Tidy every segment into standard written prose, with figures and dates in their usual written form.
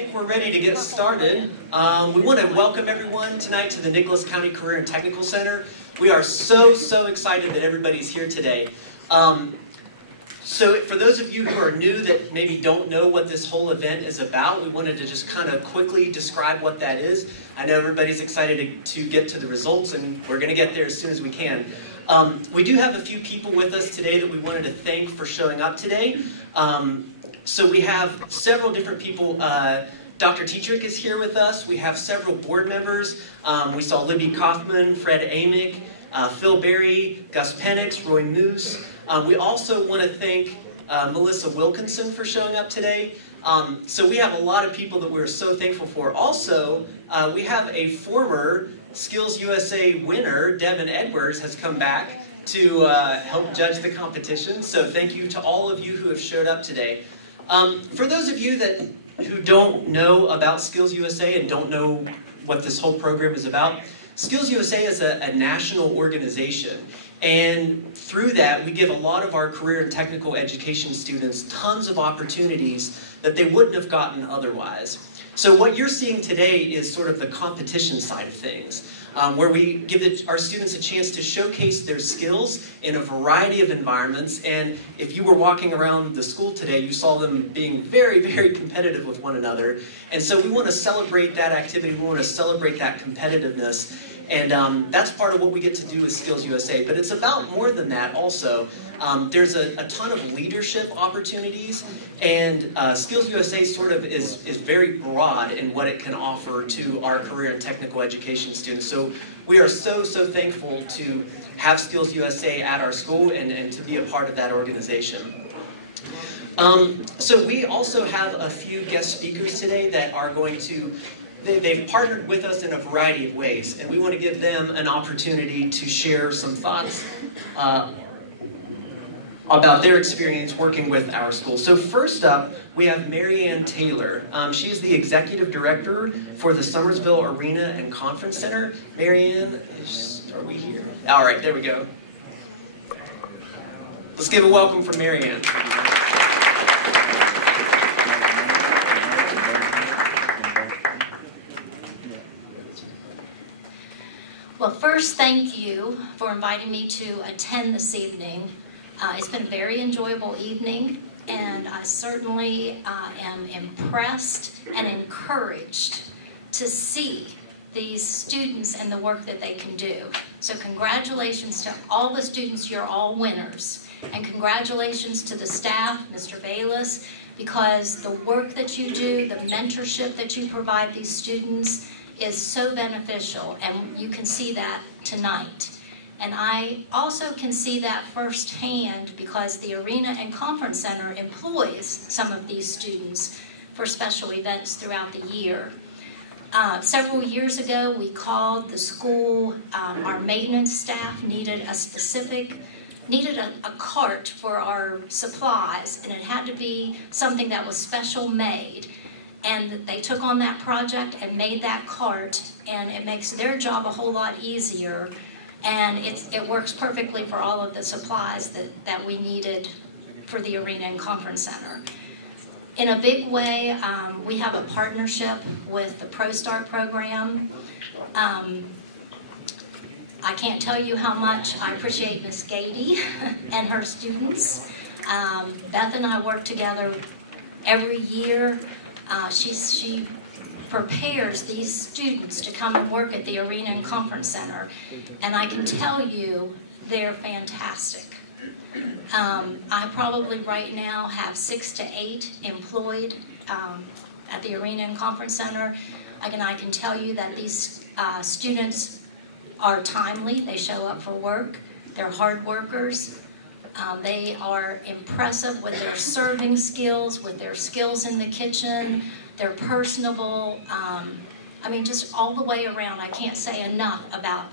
think we're ready to get started. We want to welcome everyone tonight to the Nicholas County Career and Technical Center. We are so excited that everybody's here today. So for those of you who are new that maybe don't know what this whole event is about, we wanted to just kind of quickly describe what that is. I know everybody's excited to get to the results, and we're going to get there as soon as we can. We do have a few people with us today that we wanted to thank for showing up today. So we have several different people. Dr. Tetrick is here with us. We have several board members. We saw Libby Kaufman, Fred Amick, Phil Berry, Gus Penix, Roy Moose. We also want to thank Melissa Wilkinson for showing up today. So we have a lot of people that we're so thankful for. Also, we have a former Skills USA winner, Devin Edwards, has come back to help judge the competition. So thank you to all of you who have showed up today. For those of you who don't know about Skills USA and don't know what this whole program is about, Skills USA is a national organization. And through that, we give a lot of our career and technical education students tons of opportunities that they wouldn't have gotten otherwise. So what you're seeing today is sort of the competition side of things, where we give our students a chance to showcase their skills in a variety of environments. And if you were walking around the school today, you saw them being very competitive with one another. And so we want to celebrate that activity. We want to celebrate that competitiveness. And that's part of what we get to do with Skills USA. But it's about more than that also. There's a ton of leadership opportunities, and Skills USA sort of is very broad in what it can offer to our career and technical education students. So we are so thankful to have Skills USA at our school and to be a part of that organization. So we also have a few guest speakers today that are going to they've partnered with us in a variety of ways, and we want to give them an opportunity to share some thoughts about their experience working with our school. So first up, we have Marianne Taylor. She is the Executive Director for the Summersville Arena and Conference Center. Marianne, are we here? All right, there we go. Let's give a welcome for Marianne. Well, first, thank you for inviting me to attend this evening. It's been a very enjoyable evening, and I certainly am impressed and encouraged to see these students and the work that they can do. So congratulations to all the students, you're all winners. And congratulations to the staff, Mr. Bayless, because the work that you do, the mentorship that you provide these students is so beneficial, and you can see that tonight. And I also can see that firsthand because the Arena and Conference Center employs some of these students for special events throughout the year. Several years ago, we called the school, our maintenance staff needed a cart for our supplies, and it had to be something that was special made. And they took on that project and made that cart, and it makes their job a whole lot easier, and it works perfectly for all of the supplies that we needed for the Arena and Conference Center. In a big way, we have a partnership with the Prostart program. I can't tell you how much I appreciate Miss Gady and her students. Beth and I work together every year. She prepares these students to come and work at the Arena and Conference Center, and I can tell you they're fantastic. I probably right now have 6 to 8 employed at the Arena and Conference Center. Again, I can tell you that these students are timely. They show up for work. They're hard workers. They are impressive with their serving skills, with their skills in the kitchen. They're personable. I mean, just all the way around. I can't say enough about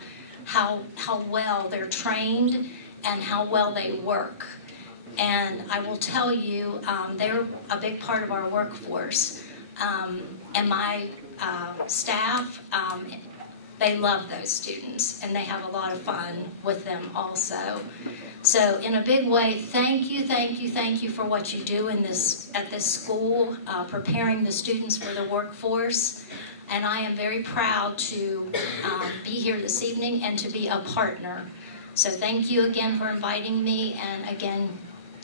how well they're trained and how well they work. And I will tell you, they're a big part of our workforce. And my staff, they love those students, and they have a lot of fun with them also. So in a big way, thank you, thank you, thank you for what you do at this school, preparing the students for the workforce. And I am very proud to be here this evening and to be a partner. So thank you again for inviting me, and again,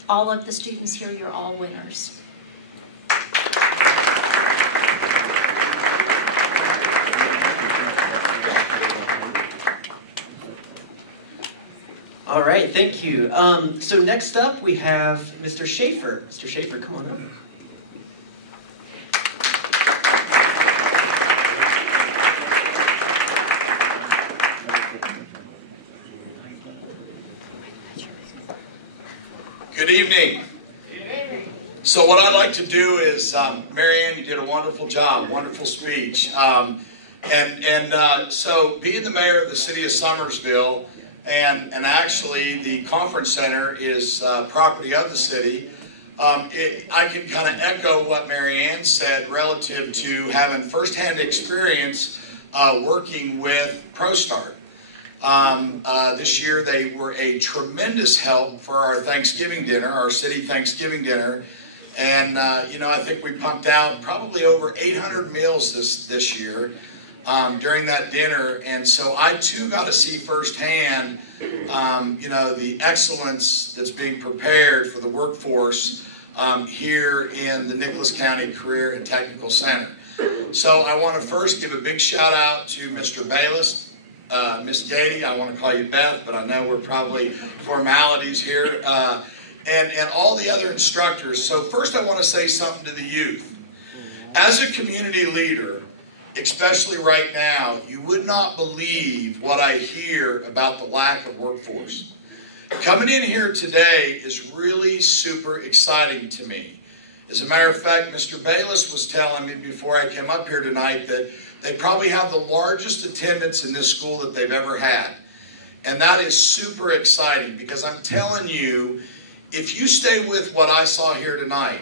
all of the students here, you're all winners. All right, thank you. So next up we have Mr. Schaefer. Mr. Schaefer, come on up. Good evening. So what I'd like to do is, Marianne, you did a wonderful job, wonderful speech. So being the mayor of the city of Summersville, and actually the conference center is property of the city, I can kind of echo what Marianne said relative to having firsthand experience working with Prostart. This year they were a tremendous help for our Thanksgiving dinner, our city Thanksgiving dinner. And, you know, I think we pumped out probably over 800 meals this year during that dinner. And so I, too, got to see firsthand, you know, the excellence that's being prepared for the workforce here in the Nicholas County Career and Technical Center. So I want to first give a big shout out to Mr. Bayless. Miss Gady, I want to call you Beth, but I know we're probably formalities here, and all the other instructors. So first I want to say something to the youth. As a community leader, especially right now, you would not believe what I hear about the lack of workforce. Coming in here today is really super exciting to me. As a matter of fact, Mr. Bayless was telling me before I came up here tonight that they probably have the largest attendance in this school that they've ever had. And that is super exciting because I'm telling you, if you stay with what I saw here tonight,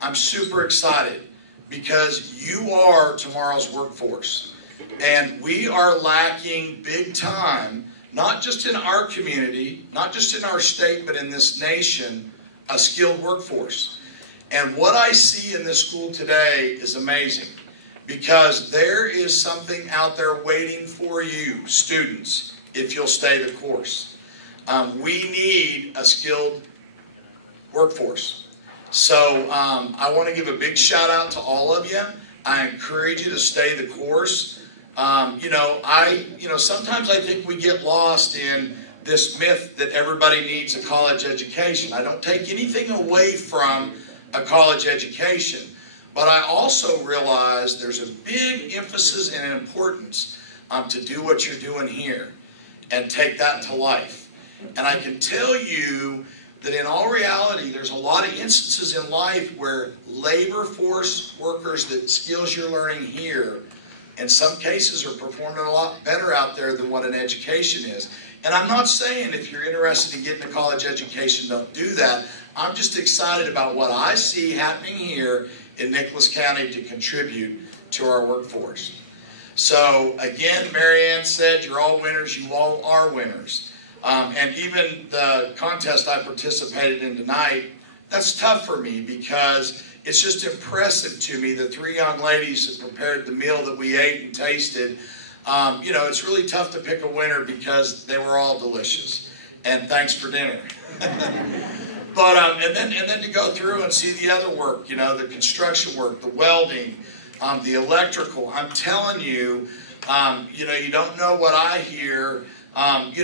I'm super excited because you are tomorrow's workforce. And we are lacking big time, not just in our community, not just in our state, but in this nation, a skilled workforce. And what I see in this school today is amazing. Because there is something out there waiting for you, students, if you'll stay the course. We need a skilled workforce. So I want to give a big shout out to all of you. I encourage you to stay the course. Sometimes I think we get lost in this myth that everybody needs a college education. I don't take anything away from a college education. But I also realize there's a big emphasis and importance to do what you're doing here and take that to life. And I can tell you that in all reality, there's a lot of instances in life where labor force workers, that skills you're learning here, in some cases are performing a lot better out there than what an education is. And I'm not saying if you're interested in getting a college education, don't do that. I'm just excited about what I see happening here in Nicholas County to contribute to our workforce. So again, Marianne said, you're all winners, you all are winners. And even the contest I participated in tonight, that's tough for me because it's just impressive to me. The three young ladies that prepared the meal that we ate and tasted, you know, it's really tough to pick a winner because they were all delicious. And thanks for dinner. But and then to go through and see the other work, you know, the construction work, the welding, the electrical. I'm telling you, you know, you don't know what I hear. And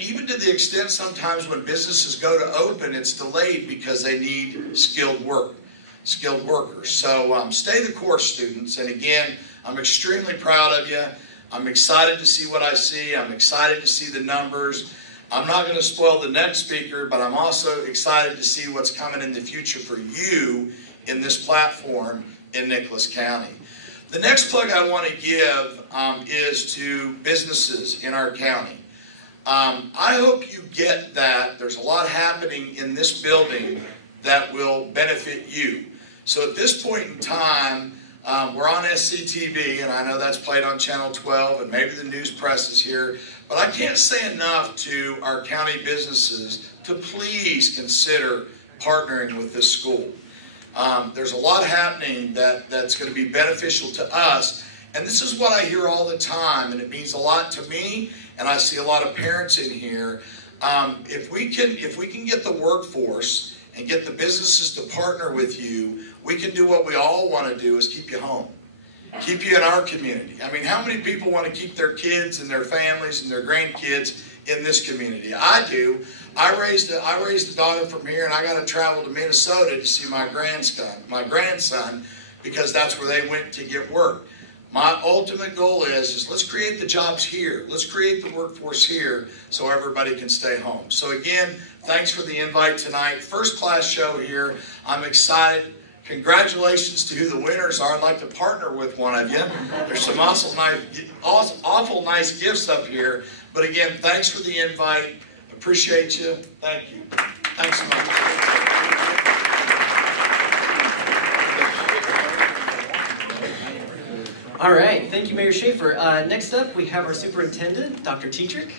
even to the extent sometimes when businesses go to open, it's delayed because they need skilled workers. So stay the course, students. And again, I'm extremely proud of you. I'm excited to see what I see. I'm excited to see the numbers. I'm not going to spoil the next speaker, but I'm also excited to see what's coming in the future for you in this platform in Nicholas County. The next plug I want to give is to businesses in our county. I hope you get that there's a lot happening in this building that will benefit you. So at this point in time, We're on SCTV, and I know that's played on Channel 12, and maybe the news press is here, but I can't say enough to our county businesses to please consider partnering with this school. There's a lot happening that's going to be beneficial to us, and this is what I hear all the time, and it means a lot to me, and I see a lot of parents in here. If we can get the workforce and get the businesses to partner with you, we can do what we all want to do, is keep you home. Keep you in our community. I mean, how many people want to keep their kids and their families and their grandkids in this community? I do. I raised a daughter from here, and I got to travel to Minnesota to see my grandson, because that's where they went to get work. My ultimate goal is let's create the jobs here. Let's create the workforce here so everybody can stay home. So again, thanks for the invite tonight. First class show here. I'm excited. Congratulations to who the winners are. I'd like to partner with one of you. There's some awful nice gifts up here. But again, thanks for the invite. Appreciate you. Thank you. Thanks so much. All right, thank you, Mayor Schaefer. Next up, we have our superintendent, Dr. Tetrick.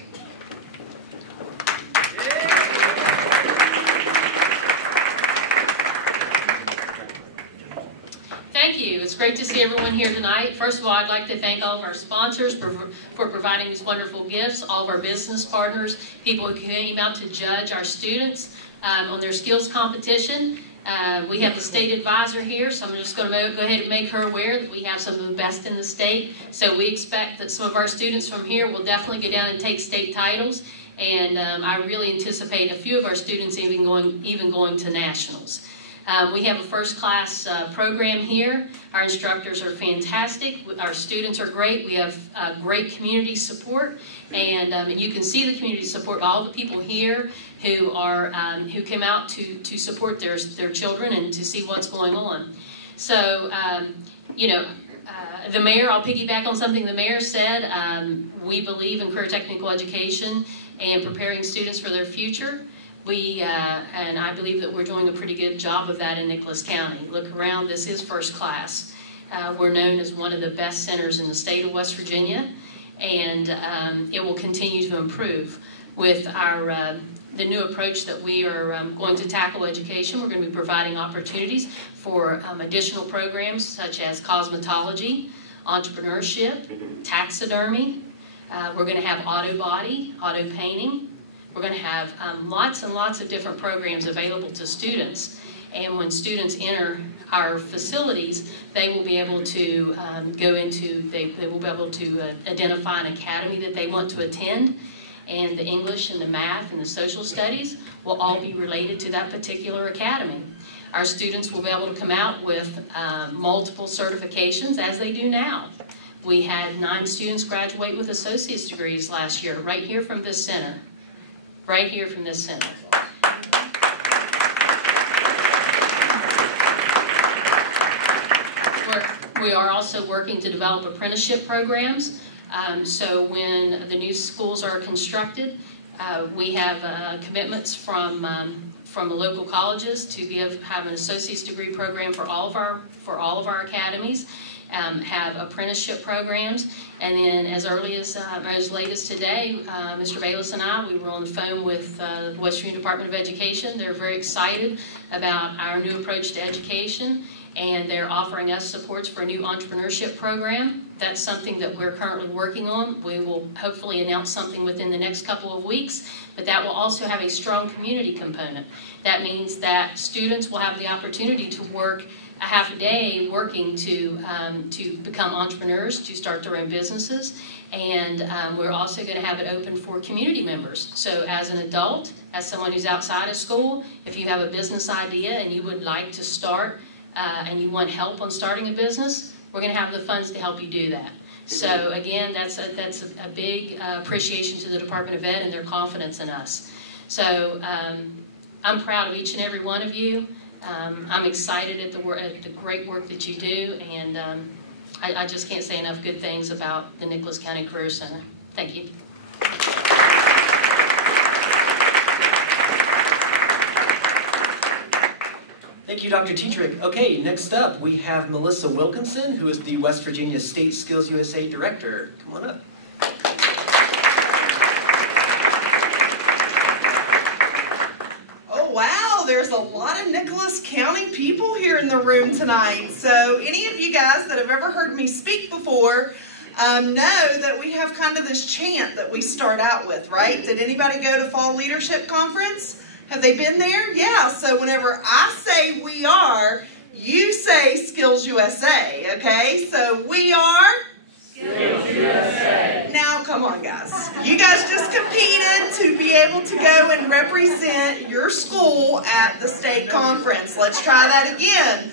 Thank you. It's great to see everyone here tonight. First of all, I'd like to thank all of our sponsors for providing these wonderful gifts, all of our business partners, people who came out to judge our students on their skills competition. We have the state advisor here, so I'm just going to go ahead and make her aware that we have some of the best in the state. So we expect that some of our students from here will definitely go down and take state titles, and I really anticipate a few of our students even going to nationals. We have a first-class program here. Our instructors are fantastic. Our students are great. We have great community support, and you can see the community support by all the people here who came out to support their children and to see what's going on. So, the mayor, I'll piggyback on something the mayor said. We believe in career technical education and preparing students for their future. And I believe that we're doing a pretty good job of that in Nicholas County. Look around, this is first class. We're known as one of the best centers in the state of West Virginia, and it will continue to improve with the new approach that we are going to tackle education. We're going to be providing opportunities for additional programs such as cosmetology, entrepreneurship, taxidermy. We're going to have auto body, auto painting. We're going to have lots and lots of different programs available to students. And when students enter our facilities, they will be able to they will be able to identify an academy that they want to attend. And the English and the math and the social studies will all be related to that particular academy. Our students will be able to come out with multiple certifications, as they do now. We had 9 students graduate with associate's degrees last year, right here from this center. Right here from this center. We are also working to develop apprenticeship programs. So when the new schools are constructed, we have commitments from local colleges to have an associate's degree program for all of our academies. Have apprenticeship programs, and then as late as today, Mr. Bayless and I, we were on the phone with the West Virginia Department of Education. They're very excited about our new approach to education, and they're offering us supports for a new entrepreneurship program. That's something that we're currently working on. We will hopefully announce something within the next couple of weeks, but that will also have a strong community component. That means that students will have the opportunity to work a half a day working to become entrepreneurs, to start their own businesses, and we're also going to have it open for community members. So as an adult, as someone who's outside of school, if you have a business idea and you would like to start and you want help on starting a business, we're going to have the funds to help you do that. So again, that's a big appreciation to the Department of Ed and their confidence in us. So I'm proud of each and every one of you. I'm excited at the great work that you do, and I just can't say enough good things about the Nicholas County Career Center. Thank you. Thank you, Dr. Tetrick. Okay, next up we have Melissa Wilkinson, who is the West Virginia State Skills USA Director. Come on up. Oh wow, there's a lot of Nicholas County people here in the room tonight. So any of you guys that have ever heard me speak before know that we have kind of this chant that we start out with, right? Did anybody go to Fall Leadership Conference? Have they been there? Yeah, so whenever I say we are, you say Skills USA, okay? So we are? Skills USA. Now, come on, guys. You guys just competed to be able to go and represent your school at the state conference. Let's try that again.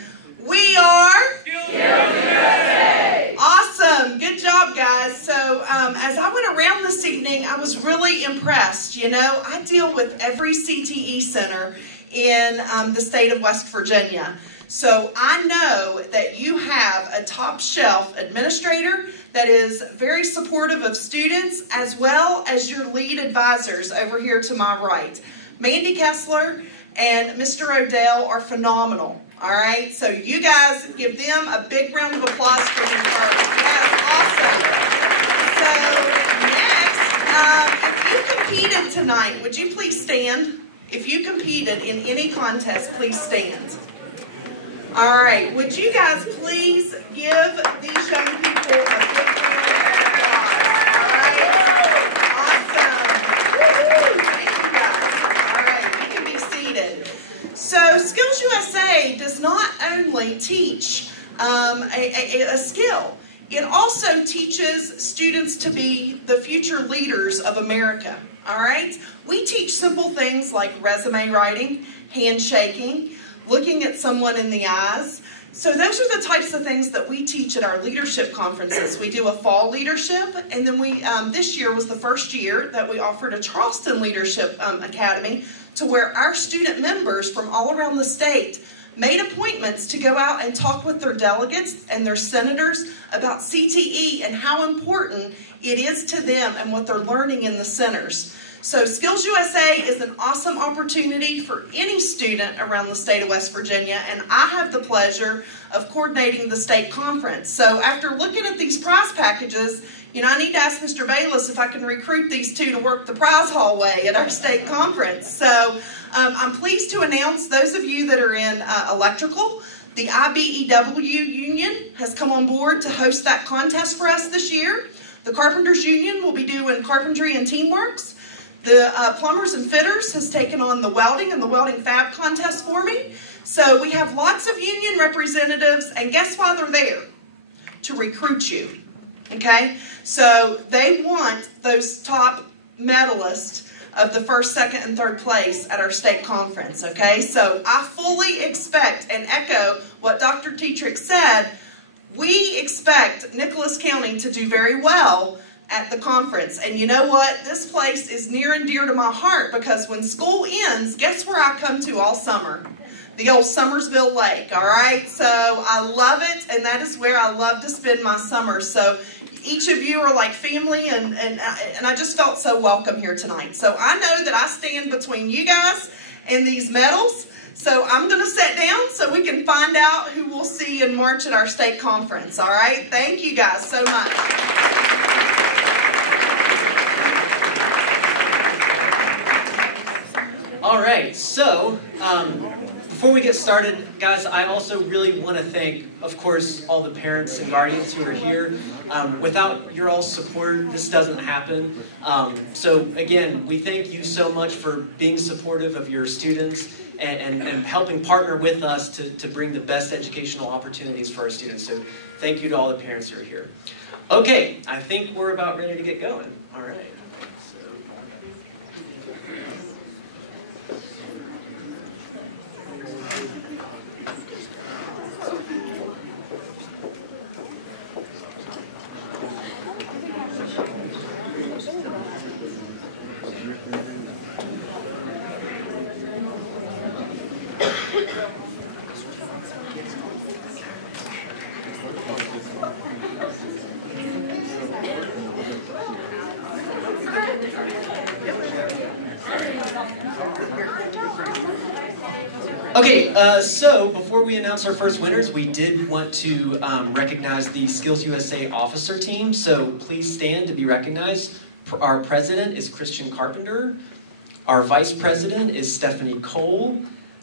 We are? Skills USA. Awesome. Good job, guys. So as I went around this evening, I was really impressed. You know, I deal with every CTE center in the state of West Virginia. So I know that you have a top shelf administrator that is very supportive of students, as well as your lead advisors over here to my right. Mandy Kessler and Mr. Odell are phenomenal. All right, so you guys give them a big round of applause for them first. Yes, awesome. So next, if you competed tonight, would you please stand? If you competed in any contest, please stand. All right, would you guys please give these young people a big round of applause? All right, awesome. Thank you guys. All right, you can be seated. So Skills USA does not only teach a skill, it also teaches students to be the future leaders of America, all right? We teach simple things like resume writing, handshaking, looking at someone in the eyes. So those are the types of things that we teach at our leadership conferences. We do a fall leadership, and then we this year was the first year that we offered a Charleston Leadership Academy, to where our student members from all around the state made appointments to go out and talk with their delegates and their senators about CTE and how important it is to them and what they're learning in the centers. So Skills USA is an awesome opportunity for any student around the state of West Virginia, and I have the pleasure of coordinating the state conference. So after looking at these prize packages, you know, I need to ask Mr. Bayless if I can recruit these two to work the prize hallway at our state conference. So I'm pleased to announce those of you that are in electrical, the IBEW union has come on board to host that contest for us this year. The Carpenters Union will be doing Carpentry and Teamworks. The Plumbers and Fitters has taken on the Welding and the Welding Fab contest for me. So we have lots of union representatives, and guess why they're there? To recruit you. Okay, so they want those top medalists of the first, second, and third place at our state conference. Okay, so I fully expect and echo what Dr. Tetrick said. We expect Nicholas County to do very well at the conference. And you know what? This place is near and dear to my heart, because when school ends, guess where I come to all summer? The old Summersville Lake, all right? So I love it, and that is where I love to spend my summers. So each of you are like family, and I just felt so welcome here tonight. So I know that I stand between you guys and these medals. So I'm going to sit down so we can find out who we'll see in March at our state conference, all right? Thank you guys so much. All right, so before we get started, guys, I also really want to thank, of course, all the parents and guardians who are here. Without your all support, this doesn't happen. So again, we thank you so much for being supportive of your students and helping partner with us to bring the best educational opportunities for our students. So thank you to all the parents who are here. Okay, I think we're about ready to get going. All right. Okay, so before we announce our first winners, we did want to recognize the Skills USA officer team, so please stand to be recognized. Our president is Christian Carpenter. Our vice president is Stephanie Cole.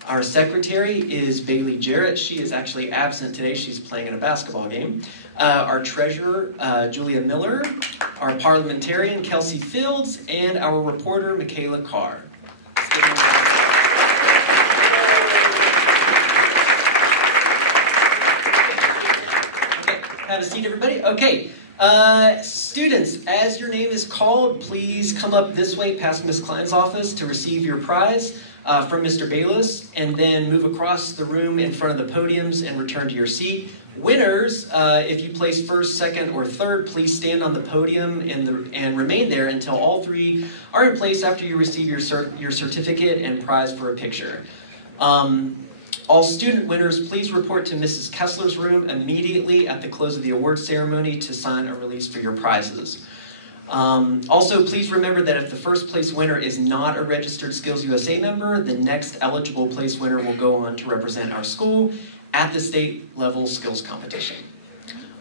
Our secretary is Bailey Jarrett. She is actually absent today. She's playing in a basketball game. Our treasurer, Julia Miller. Our parliamentarian, Kelsey Fields. And our reporter, Michaela Carr. Have a seat, everybody. Okay, students, as your name is called, please come up this way past Ms. Klein's office to receive your prize from Mr. Bayless, and then move across the room in front of the podiums and return to your seat. Winners, if you place first, second, or third, please stand on the podium and remain there until all three are in place after you receive your certificate and prize for a picture. All student winners, please report to Mrs. Kessler's room immediately at the close of the award ceremony to sign a release for your prizes. Also, please remember that if the first place winner is not a registered Skills USA member, the next eligible place winner will go on to represent our school at the state level skills competition.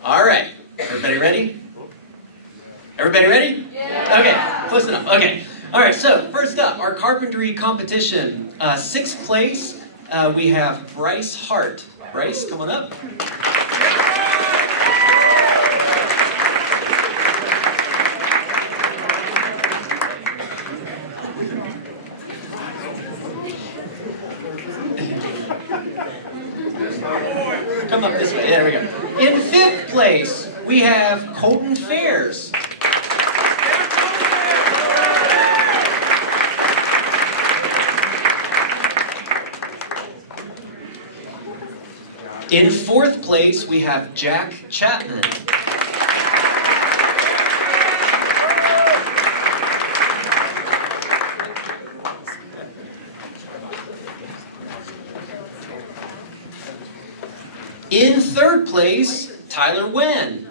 All right, everybody ready? Everybody ready? Yeah. Okay, close enough. Okay. All right, so first up, our carpentry competition. Sixth place. We have Bryce Hart. Bryce, come on up. Come up this way. There we go. In fifth place, we have Colton Fairs. In fourth place, we have Jack Chapman. In third place, Tyler Wen.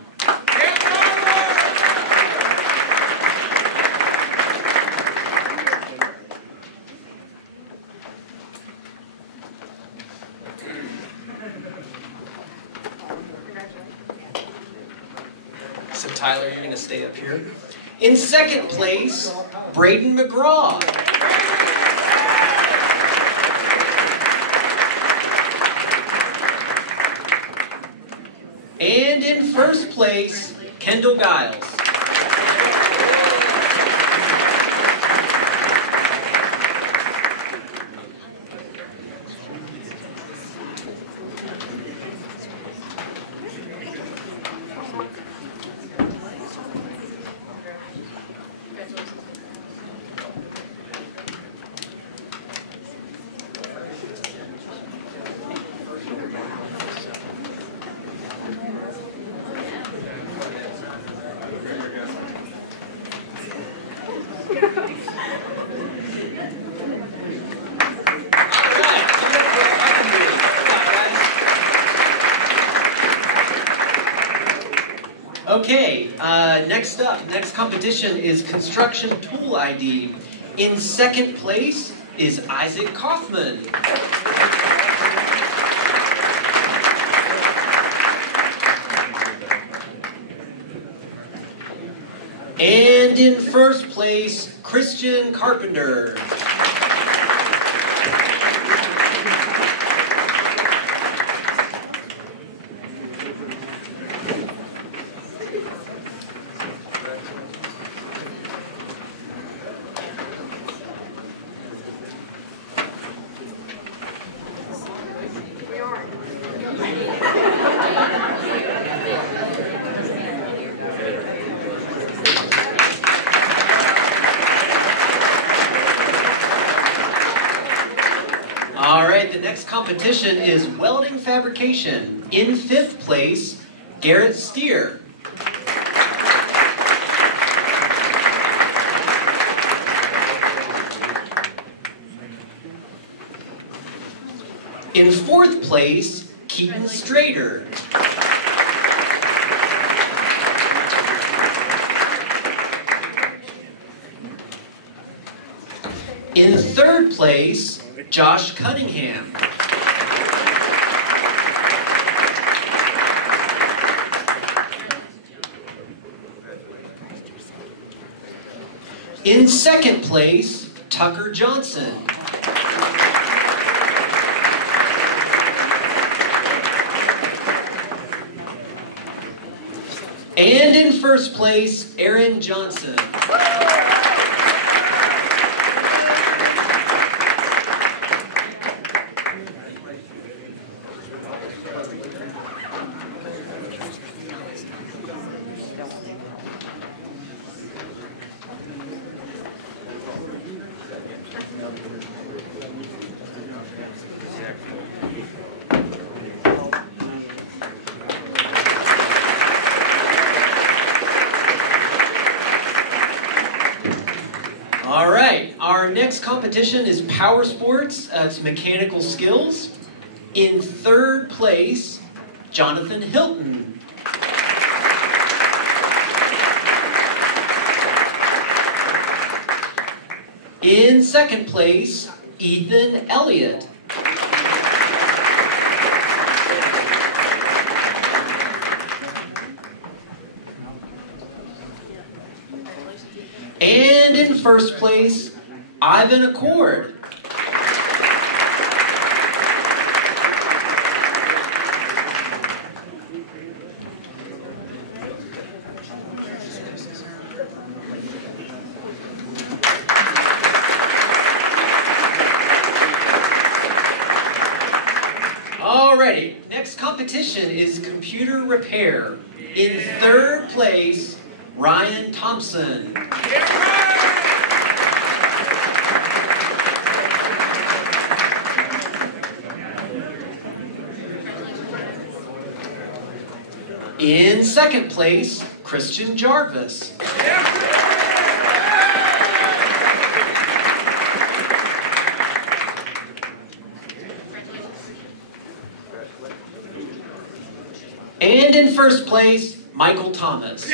So Tyler, you're going to stay up here. In second place, Braden McGraw. And in first place, Kendall Giles. Okay, next up, next competition is Construction Tool ID. In second place is Isaac Kaufman. And in first place, Christian Carpenter. The next competition is Welding Fabrication. In fifth place, Garrett Steer. In fourth place, Keaton Strader. In third place, Josh Cunningham. In second place, Tucker Johnson. And in first place, Aaron Johnson. All right, our next competition is power sports. It's mechanical skills. In third place, Jonathan Hilton. In second place, Ethan Elliott. And in first place, Ivan Accord. Alrighty, next competition is computer repair. In third place, Ryan Thompson. In second place, Christian Jarvis. And in first place, Michael Thomas.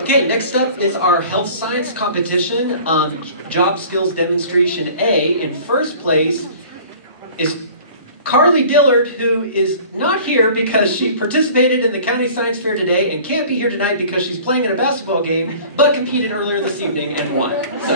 Okay, next up is our health science competition, job skills demonstration A. In first place is Carly Dillard, who is not here because she participated in the county science fair today and can't be here tonight because she's playing in a basketball game, but competed earlier this evening and won. So.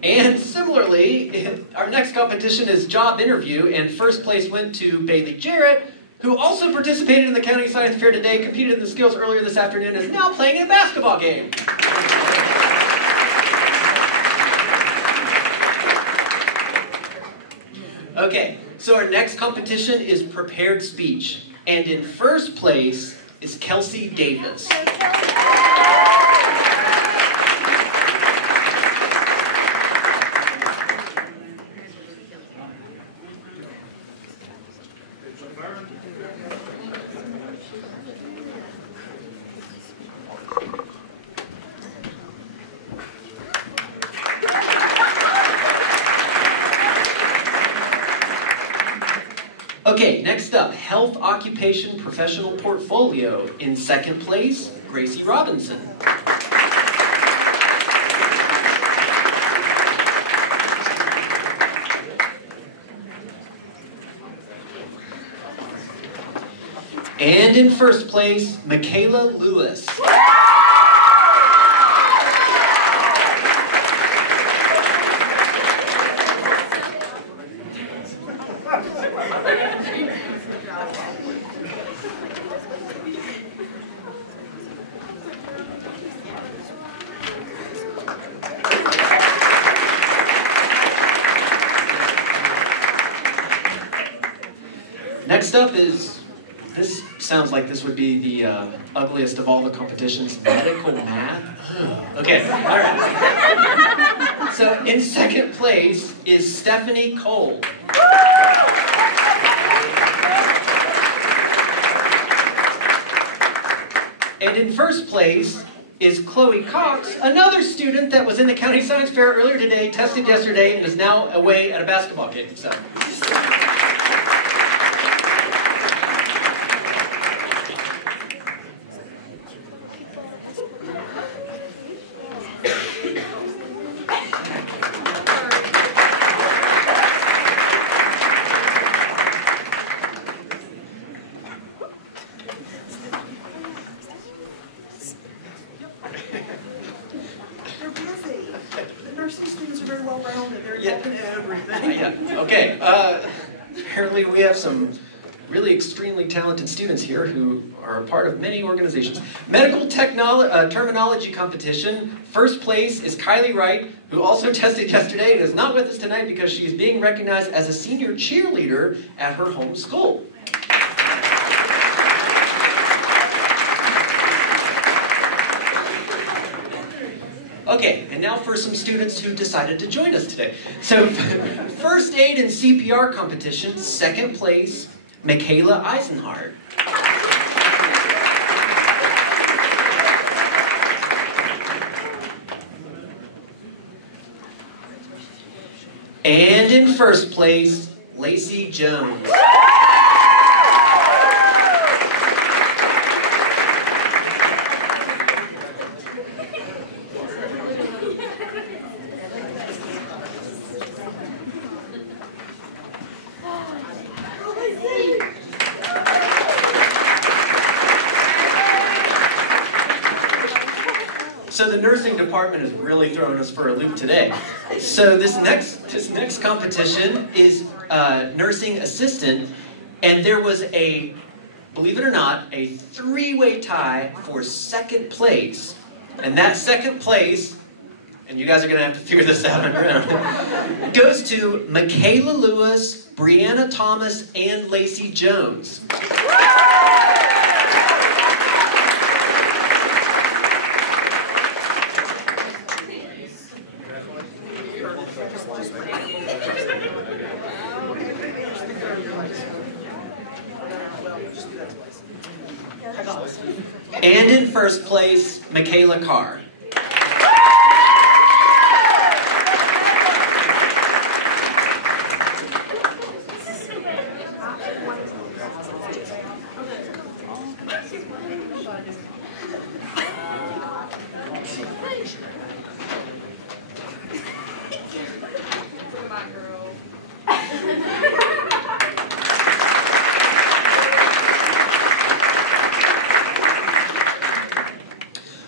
And similarly, our next competition is job interview, and first place went to Bailey Jarrett, who also participated in the county science fair today, competed in the skills earlier this afternoon, and is now playing in a basketball game. Okay, so our next competition is prepared speech, and in first place is Kelsey Davis. Okay, next up, Health Occupation Professional Portfolio. In second place, Gracie Robinson. And in first place, Michaela Lewis. Next up is, this sounds like this would be the ugliest of all the competitions, medical math. Okay, all right. So in second place is Stephanie Cole. And in first place is Chloe Cox, another student that was in the county science fair earlier today, tested yesterday, and is now away at a basketball game. So. Okay, apparently we have some really extremely talented students here who are a part of many organizations. Medical terminology competition. First place is Kylie Wright, who also tested yesterday and is not with us tonight because she is being recognized as a senior cheerleader at her home school. Okay, and now for some students who decided to join us today. So, first Aid and CPR Competition, second place, Michaela Eisenhardt. And in first place, Lacey Jones. So the nursing department is really throwing us for a loop today. So this next competition is nursing assistant, and there was a, believe it or not, a three-way tie for second place. And that second place, and you guys are going to have to figure this out on your own, goes to Michaela Lewis, Brianna Thomas, and Lacey Jones. And in first place, Michaela Carr.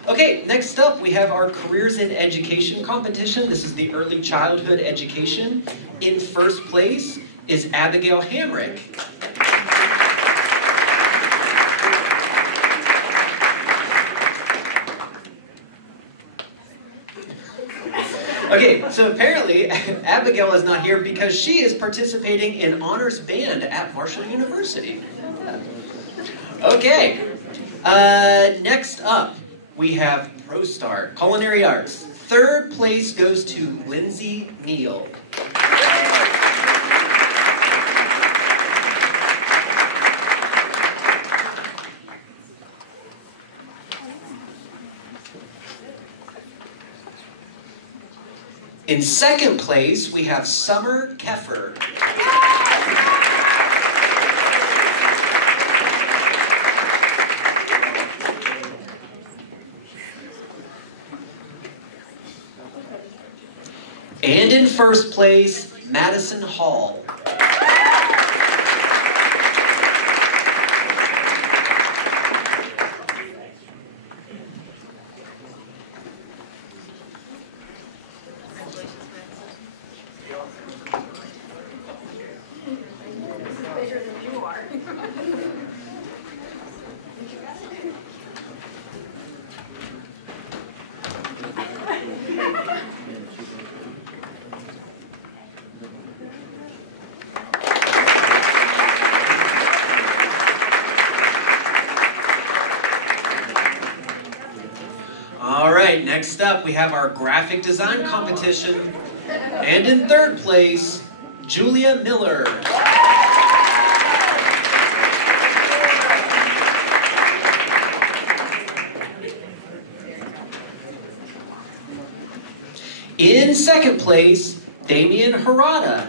Okay, next up we have our Careers in Education competition. This is the early childhood education. In first place is Abigail Hamrick. Okay, so apparently Abigail is not here because she is participating in honors band at Marshall University. Okay, next up we have Prostart, Culinary Arts. Third place goes to Lindsay Neal. In second place, we have Summer Keffer. And in first place, Madison Hall. Next up, we have our graphic design competition. And in third place, Julia Miller. in second place, Damian Harada.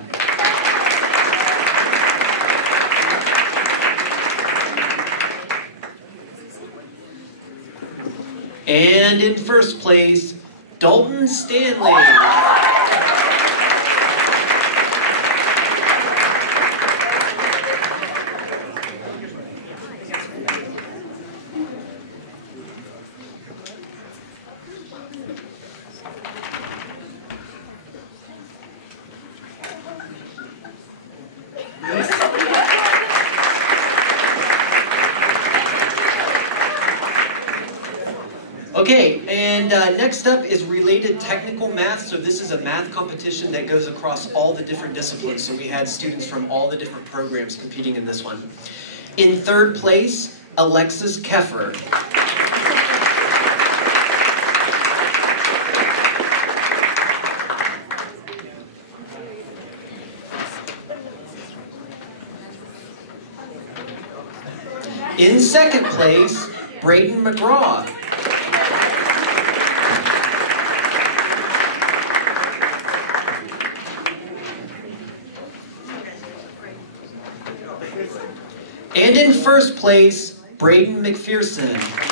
And in first place, Dalton Stanley. Okay, and next up is related technical math. So this is a math competition that goes across all the different disciplines. So we had students from all the different programs competing in this one. In third place, Alexis Keffer. In second place, Braden McGraw. And in first place, Braden McPherson.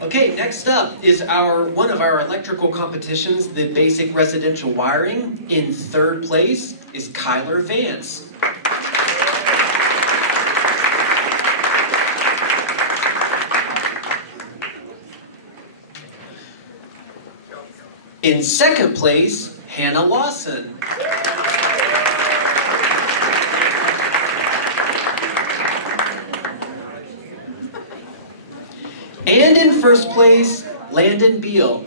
Okay, next up is one of our electrical competitions, the basic residential wiring. In third place is Kyler Vance. In second place, Hannah Lawson. And in first place, Landon Beal.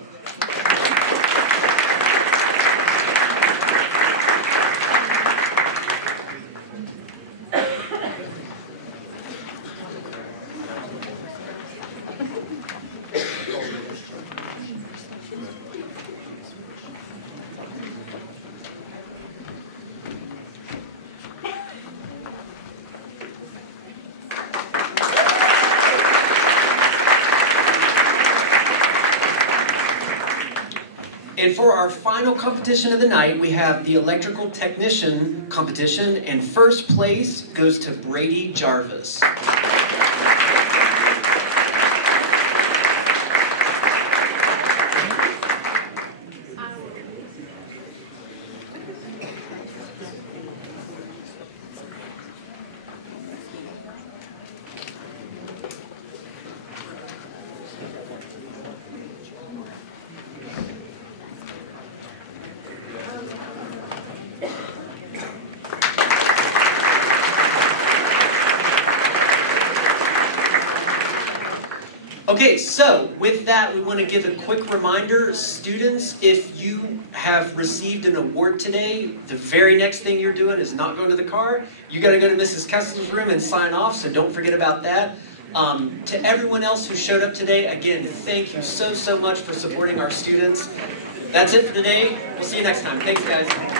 And for our final competition of the night, we have the electrical technician competition, and first place goes to Brady Jarvis. Okay, so with that, we want to give a quick reminder. Students, if you have received an award today, the very next thing you're doing is not going to the car. You got to go to Mrs. Kessel's room and sign off, so don't forget about that. To everyone else who showed up today, again, thank you so much for supporting our students. That's it for today. We'll see you next time. Thanks, guys.